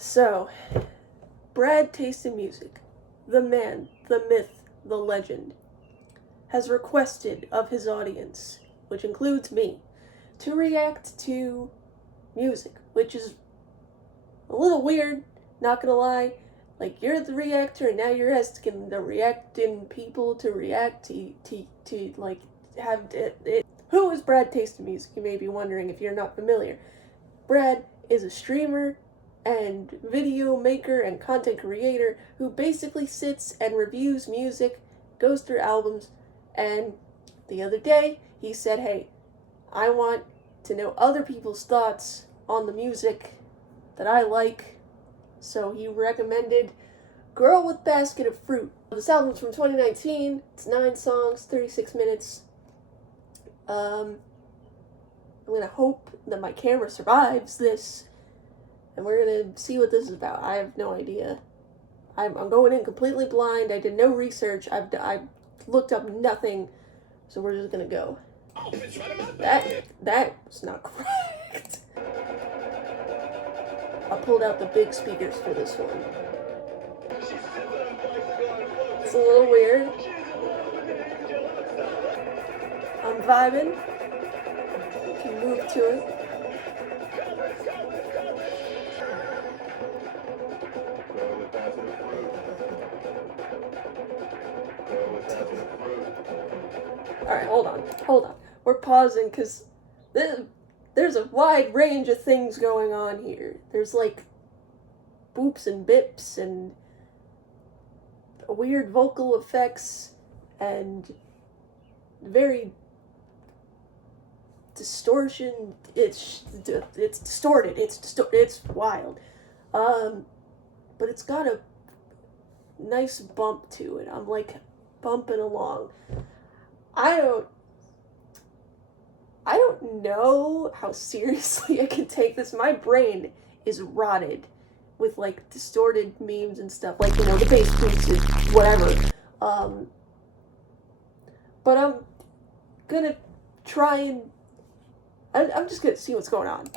So, Brad Taste in Music, the man, the myth, the legend, has requested of his audience, which includes me, to react to music, which is a little weird, not gonna lie. Like, you're the reactor, and now you're asking the reacting people to react to like, have it. Who is Brad Taste in Music, you may be wondering if you're not familiar. Brad is a streamer and video maker and content creator who basically sits and reviews music, goes through albums, and the other day he said, hey, I want to know other people's thoughts on the music that I like, so he recommended Girl with Basket of Fruit. This album's from 2019, it's 9 songs, 36 minutes. I'm gonna hope that my camera survives this, and we're gonna see what this is about. I have no idea. I'm going in completely blind. I did no research. I've looked up nothing, so we're just gonna go. That was not correct. I pulled out the big speakers for this one. It's a little weird. I'm vibing. Can move to it. Alright, hold on. We're pausing because there's a wide range of things going on here. There's like boops and bips and weird vocal effects and very distortion. It's distorted. It's wild. But it's got a nice bump to it. I'm like bumping along. I don't know how seriously I can take this. My brain is rotted with like distorted memes and stuff, like, you know, the bass pieces, whatever. But I'm gonna try and I'm just gonna see what's going on.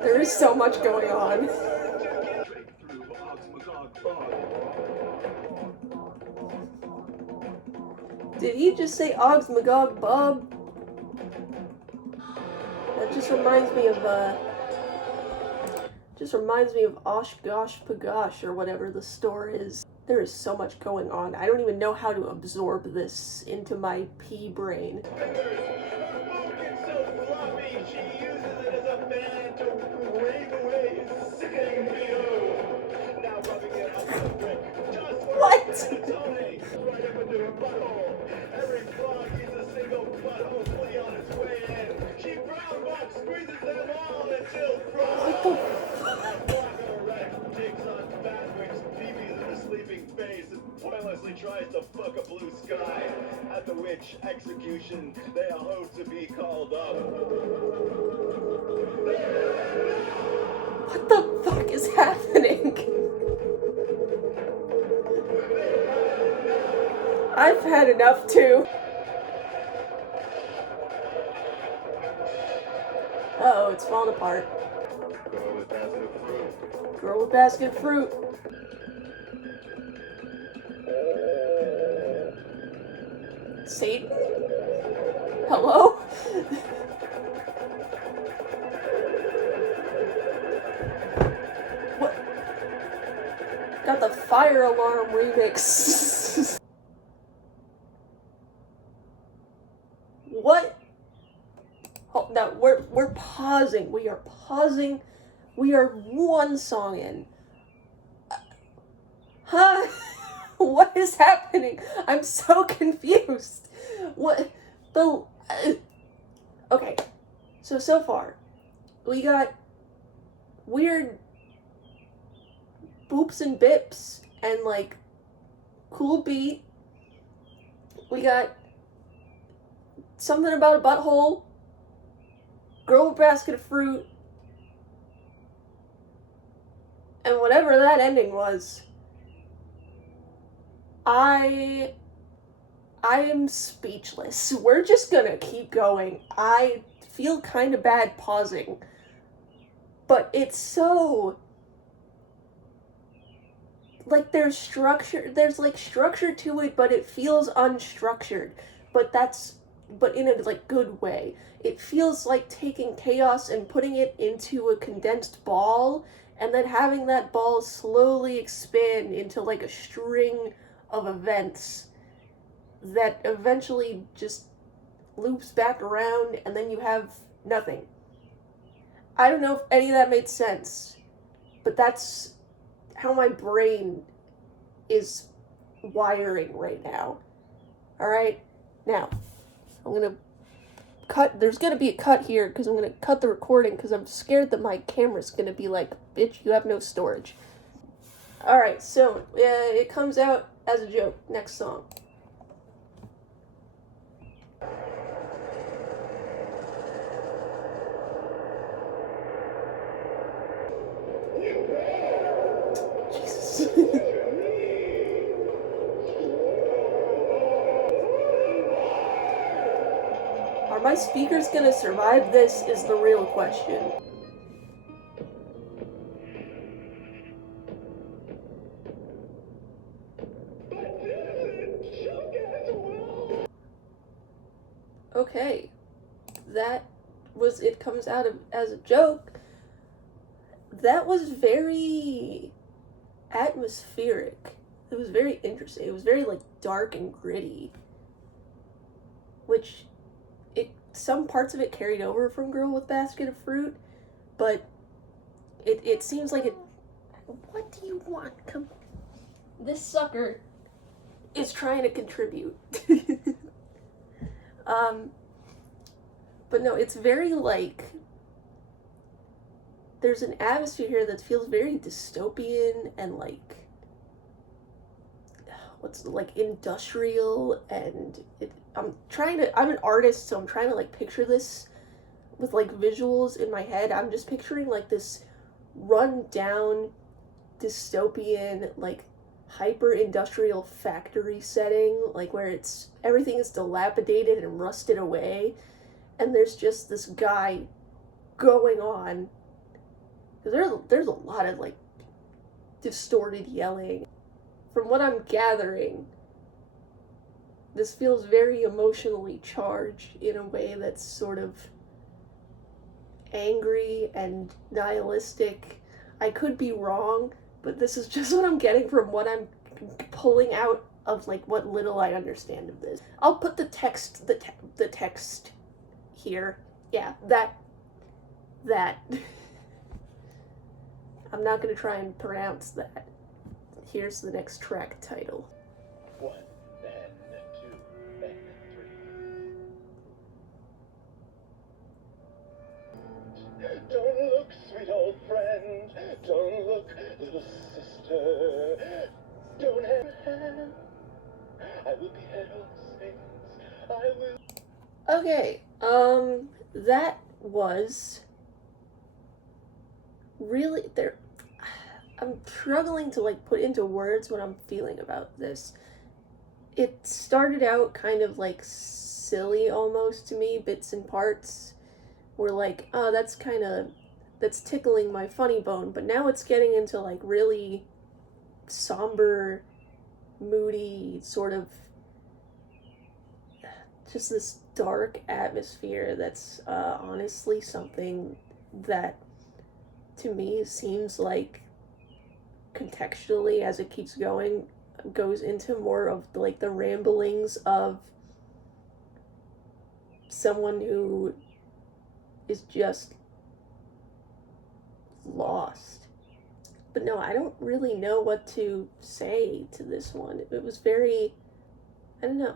There is so much going on. Did he just say Ogs Magog Bob? That just reminds me of Osh Gosh Pagosh or whatever the store is. There is so much going on. I don't even know how to absorb this into my pea brain. What? Every frog eats a single butthole flea on its way in. She brown box squeezes them all until what the fuck? Takes on Batwick's peepees in a sleeping face and pointlessly tries to fuck a blue sky, at the which execution they hope to be called up. What the fuck is happening? I've had enough too. Uh-oh, it's falling apart. Girl with basket of fruit. Satan? Hello? What? Got the fire alarm remix. What? Oh, no, we're pausing. We are pausing. We are one song in. Huh? What is happening? I'm so confused. What the? Okay, so far, we got weird boops and bips and like cool beat. We got something about a butthole, girl with basket of fruit, and whatever that ending was. I am speechless. We're just gonna keep going. I feel kind of bad pausing, but it's so, like, there's structure to it, but it feels unstructured, but in a, like, good way. It feels like taking chaos and putting it into a condensed ball, and then having that ball slowly expand into, like, a string of events that eventually just loops back around, and then you have nothing. I don't know if any of that made sense, but that's how my brain is wiring right now. Alright? Now, I'm gonna cut. There's gonna be a cut here because I'm gonna cut the recording because I'm scared that my camera's gonna be like, bitch, you have no storage. Alright, so it comes out as a joke. Next song. Jesus. Are my speakers gonna survive this is the real question. Okay. That was It Comes Out as a Joke. That was very atmospheric. It was very interesting. It was very, like, dark and gritty. Which, some parts of it carried over from Girl with Basket of Fruit, but it seems like it... What do you want? Come... This sucker is trying to contribute. But no, it's very, like... There's an atmosphere here that feels very dystopian and, like... like, industrial, and I'm an artist, so I'm trying to, like, picture this with, like, visuals in my head. I'm just picturing, like, this run-down, dystopian, like, hyper-industrial factory setting, like, where everything is dilapidated and rusted away, and there's just this guy going on. There's a lot of, like, distorted yelling. From what I'm gathering, this feels very emotionally charged in a way that's sort of angry and nihilistic. I could be wrong, but this is just what I'm getting from what I'm pulling out of, like, what little I understand of this. I'll put the text here. Yeah, that. I'm not gonna try and pronounce that. Here's the next track title. 1, and 2, and 3. Don't look, sweet old friend. Don't look, little sister. Don't have a hand. I will behead all saints. I will. Okay, that was really there. I'm struggling to, like, put into words what I'm feeling about this. It started out kind of, like, silly almost to me, bits and parts were like, oh, that's tickling my funny bone, but now it's getting into, like, really somber, moody, sort of just this dark atmosphere that's honestly something that to me seems like contextually, as it keeps going, goes into more of, like, the ramblings of someone who is just lost. But no, I don't really know what to say to this one. It was very, I don't know.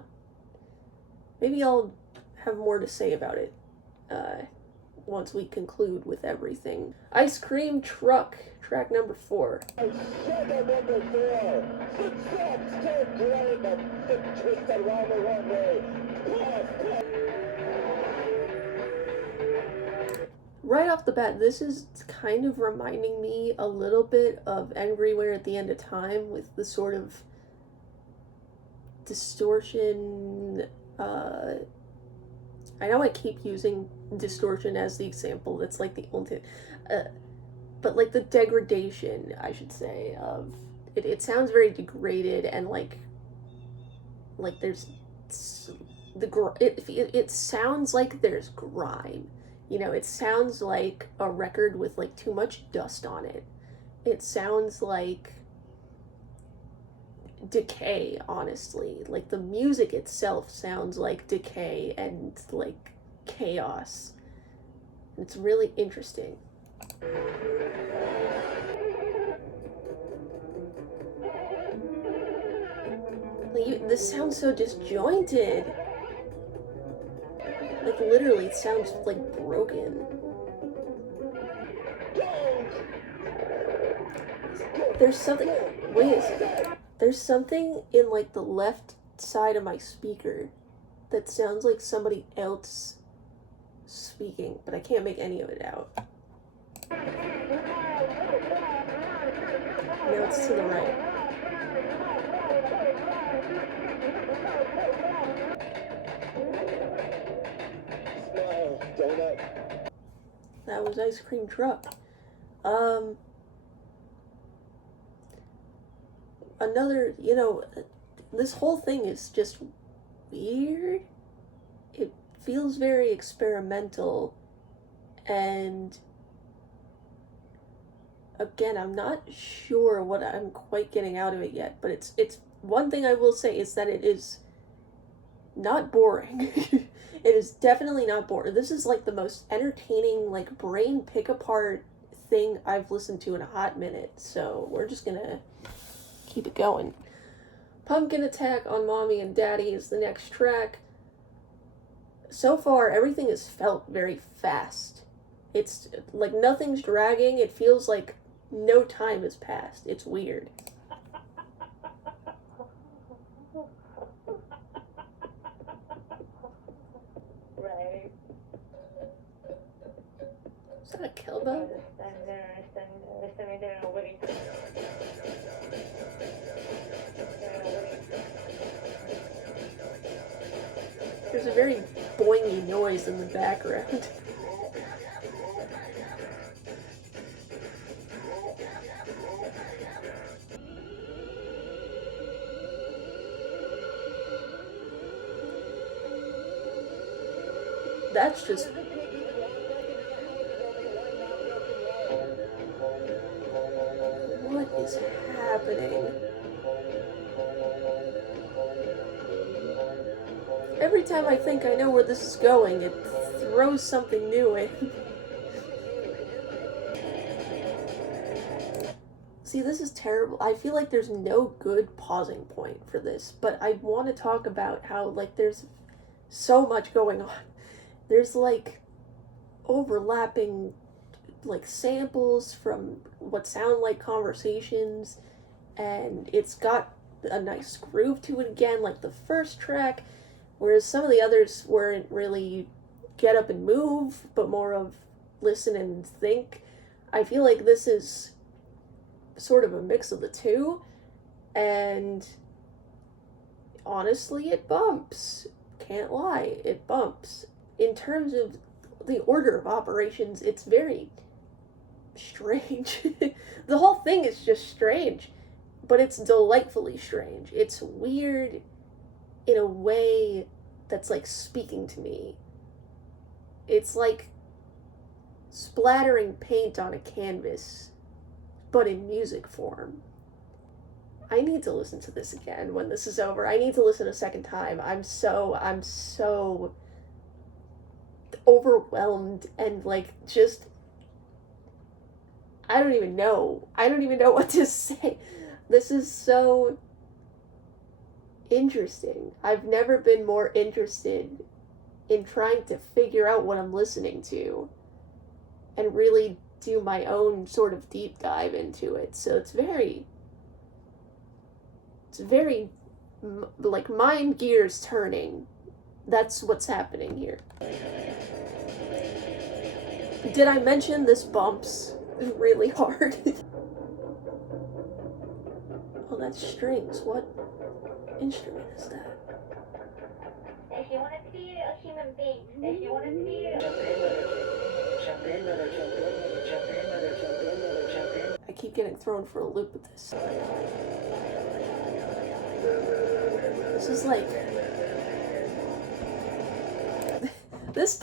Maybe I'll have more to say about it once we conclude with everything. Ice Cream Truck, track number 4. Right off the bat, this is kind of reminding me a little bit of Everywhere at the End of Time, with the sort of distortion. I know I keep using distortion as the example. That's, like, the ultimate. but like the degradation, I should say, of it. It sounds very degraded, and like there's it sounds like there's grime. You know, it sounds like a record with like too much dust on it. It sounds like decay, honestly. Like the music itself sounds like decay and like chaos. It's really interesting. Like, this sounds so disjointed. Like literally, it sounds like broken. There's something. Wait a second. There's something in like the left side of my speaker that sounds like somebody else speaking, but I can't make any of it out. No, it's to the right. Smile, donut. That was Ice Cream Truck. Another, this whole thing is just weird. It feels very experimental, and again, I'm not sure what I'm quite getting out of it yet, but it's one thing I will say is that it is not boring. It is definitely not boring. This is like the most entertaining, like brain pick apart thing I've listened to in a hot minute. So we're just gonna keep it going. Pumpkin Attack on Mommy and Daddy is the next track. So far, everything has felt very fast. It's like nothing's dragging. It feels like no time has passed. It's weird. Right. Is that a kettlebell? Standing there, and waiting. There's a very boingy noise in the background. That's just... What is happening? Every time I think I know where this is going, it throws something new in. See, this is terrible. I feel like there's no good pausing point for this, but I want to talk about how, like, there's so much going on. There's, like, overlapping, like, samples from what sound like conversations, and it's got a nice groove to it again, like the first track, whereas some of the others weren't really get up and move, but more of listen and think. I feel like this is sort of a mix of the two, and honestly, it bumps. Can't lie, it bumps. In terms of the order of operations, it's very strange. The whole thing is just strange, but it's delightfully strange. It's weird in a way that's like speaking to me. It's like splattering paint on a canvas, but in music form. I need to listen to this again when this is over. I need to listen a second time. I'm so overwhelmed and like just I don't even know what to say. This is so interesting. I've never been more interested in trying to figure out what I'm listening to and really do my own sort of deep dive into it. So it's very like mind gears turning. That's what's happening here. Did I mention this bumps really hard? Oh, that's strings. What instrument is that? If you want to be a human being, if you want to be... Jump in, mother, jump in, mother, jump in, mother, jump in, mother, jump in, mother. getting thrown for a loop with this. This is like... This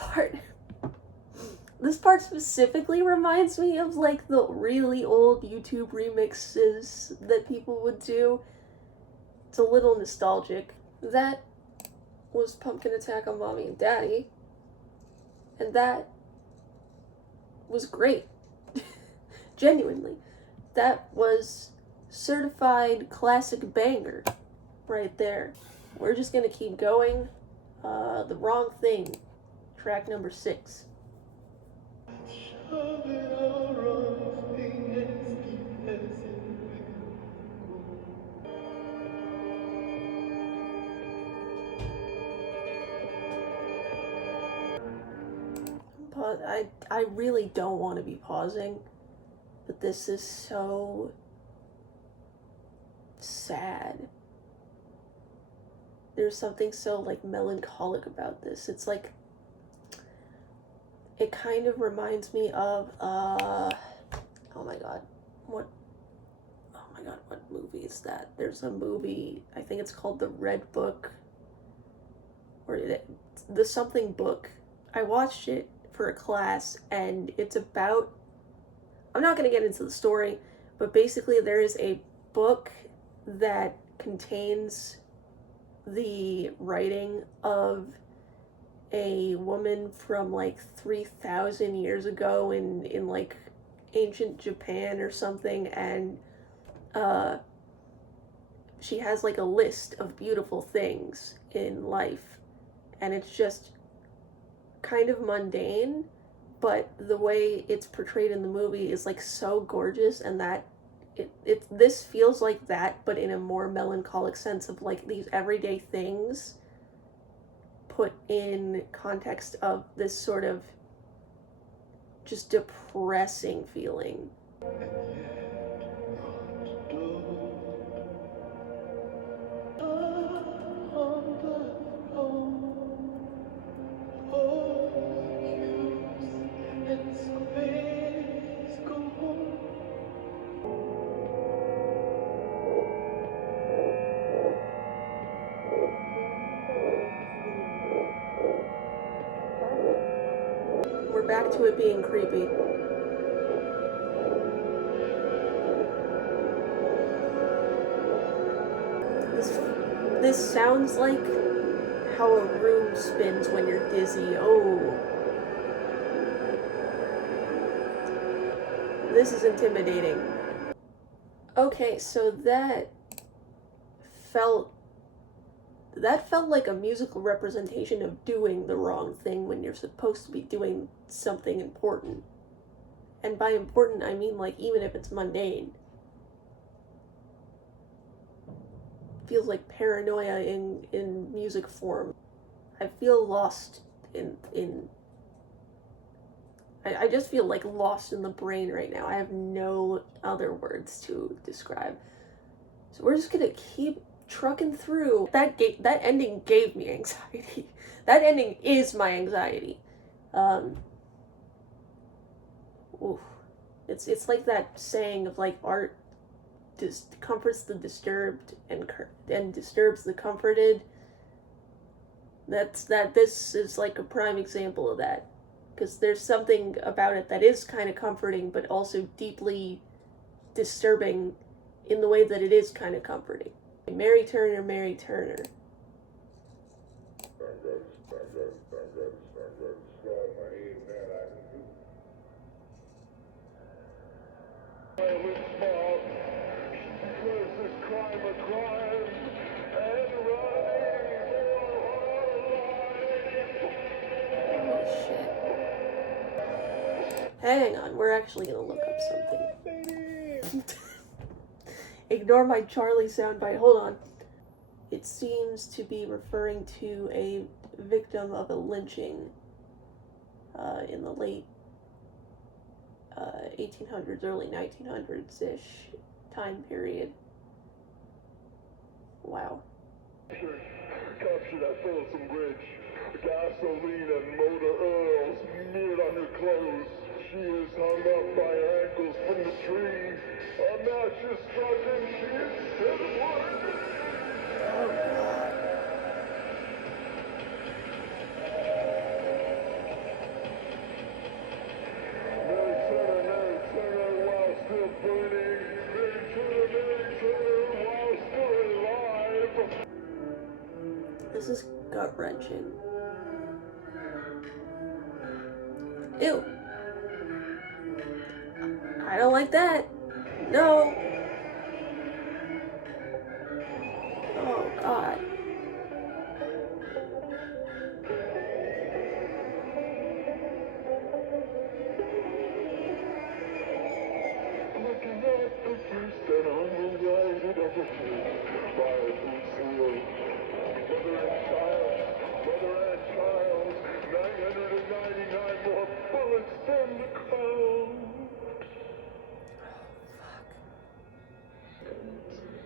part specifically reminds me of, like, the really old YouTube remixes that people would do. It's a little nostalgic. That was Pumpkin Attack on Mommy and Daddy. And that was great. Genuinely. That was certified classic banger right there. We're just gonna keep going. The Wrong Thing, track number 6. I really don't want to be pausing, but this is so sad. There's something so, like, melancholic about this. It's like, it kind of reminds me of, oh my god, what movie is that? There's a movie, I think it's called The Red Book, or the something book. I watched it for a class, and it's about, I'm not going to get into the story, but basically there is a book that contains the writing of a woman from, like, 3,000 years ago in like ancient Japan or something, and she has, like, a list of beautiful things in life, and it's just kind of mundane, but the way it's portrayed in the movie is, like, so gorgeous, and that this feels like that, but in a more melancholic sense of, like, these everyday things put in context of this sort of just depressing feeling. We're back to it being creepy. This sounds like how a room spins when you're dizzy. Oh. This is intimidating. Okay, so that felt like a musical representation of doing the wrong thing when you're supposed to be doing something important. And by important, I mean, like, even if it's mundane. Feels like paranoia in music form. I feel lost I just feel, like, lost in the brain right now. I have no other words to describe. So we're just gonna keep trucking through. That ending gave me anxiety. That ending is my anxiety. Oof. It's like that saying of, like, art comforts the disturbed and disturbs the comforted. This is, like, a prime example of that. Because there's something about it that is kind of comforting, but also deeply disturbing in the way that it is kind of comforting. Mary Turner, Mary Turner. Hang on, we're actually gonna look up something. Ignore my Charlie soundbite, hold on. It seems to be referring to a victim of a lynching in the late 1800s, early 1900s-ish time period. Wow. Captured at Folsom Bridge. Gasoline and motor oil smeared on her clothes. She is hung up by her ankles from the tree. gut-wrenching. Ew. I don't like that. No. Oh, God. Looking at the first and undivided of the three, by whose seal, mother and child, 999 more bullets than the crown.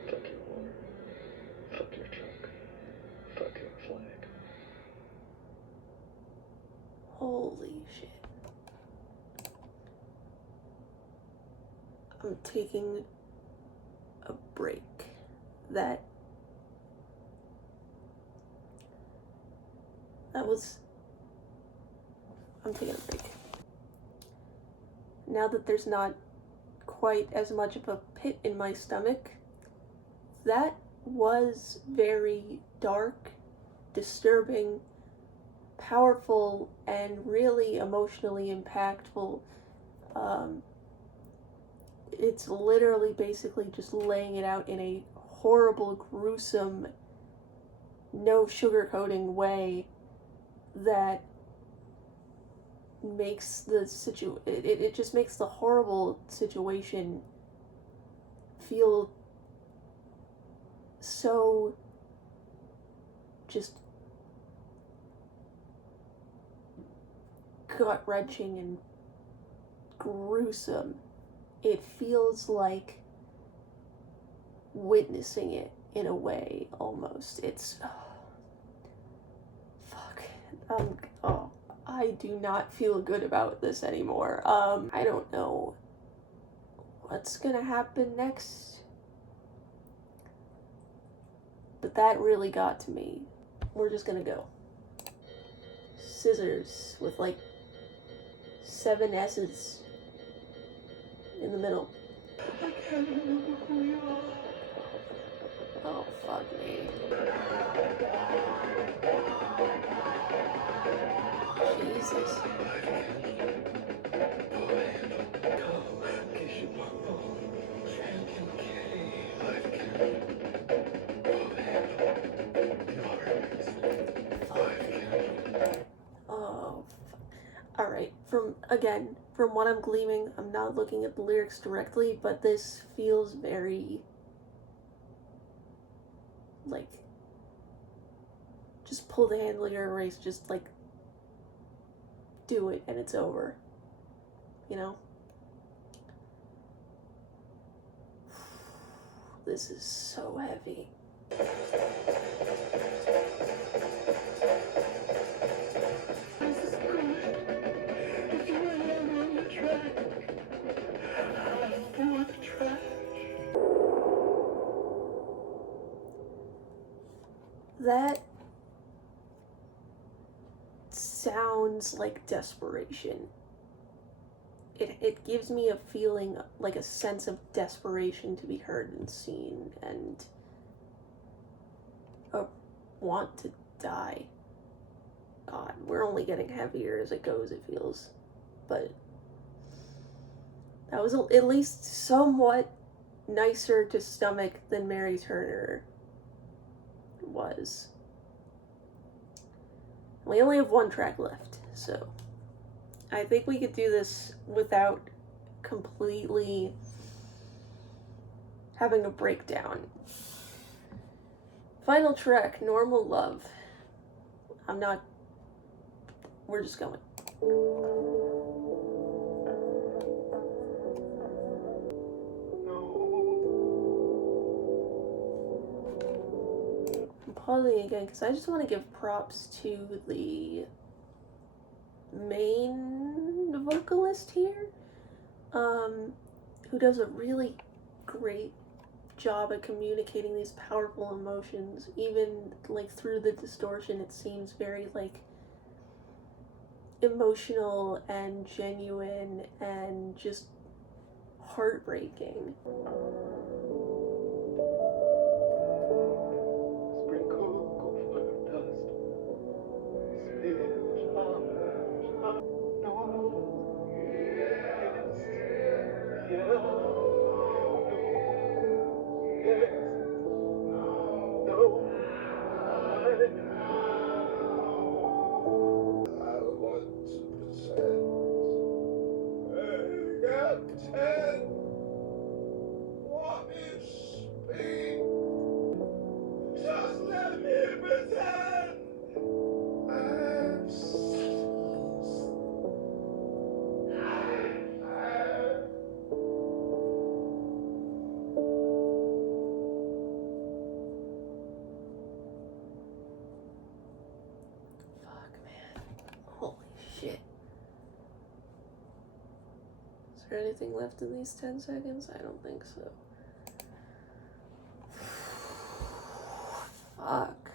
Fuck your war. Fuck your truck. Fuck your flag. Holy shit. I'm taking a break. That was... I'm taking a break. Now that there's not quite as much of a pit in my stomach, that was very dark, disturbing, powerful, and really emotionally impactful. It's literally basically just laying it out in a horrible, gruesome, no sugarcoating way that makes the it just makes the horrible situation feel so just gut-wrenching and gruesome. It feels like witnessing it in a way, almost. It's... fuck. I do not feel good about this anymore. I don't know what's gonna happen next. But that really got to me. We're just gonna go. Scissors with like 7 S's in the middle. I can't remember who you are. Oh, fuck me. Jesus. Oh, alright. From what I'm gleaming, I'm not looking at the lyrics directly, but this feels very, like, just pull the handle of your race, just, like, do it and it's over. You know? This is so heavy. This is good. If you were on the track, for the trash. That sounds like desperation. It gives me a feeling, like a sense of desperation to be heard and seen, and a want to die. God, we're only getting heavier as it goes, it feels. But that was at least somewhat nicer to stomach than Mary Turner was. We only have 1 track left, so I think we could do this without completely having a breakdown. Final track, Normal Love. We're just going. I'm pausing again because I just want to give props to the main vocalist here, who does a really great job at communicating these powerful emotions. Even like through the distortion, it seems very like emotional and genuine and just heartbreaking. Sprinkle gold dust there anything left in these 10 seconds? I don't think so. Fuck.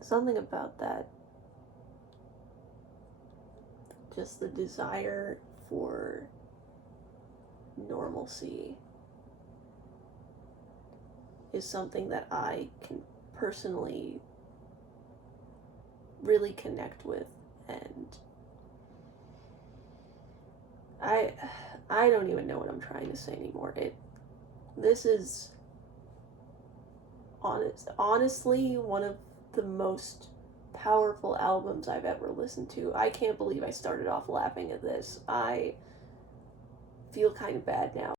Something about that. Just the desire for normalcy is something that I can personally really connect with, and I don't even know what I'm trying to say anymore. This is honestly one of the most powerful albums I've ever listened to. I can't believe I started off laughing at this. I feel kind of bad now.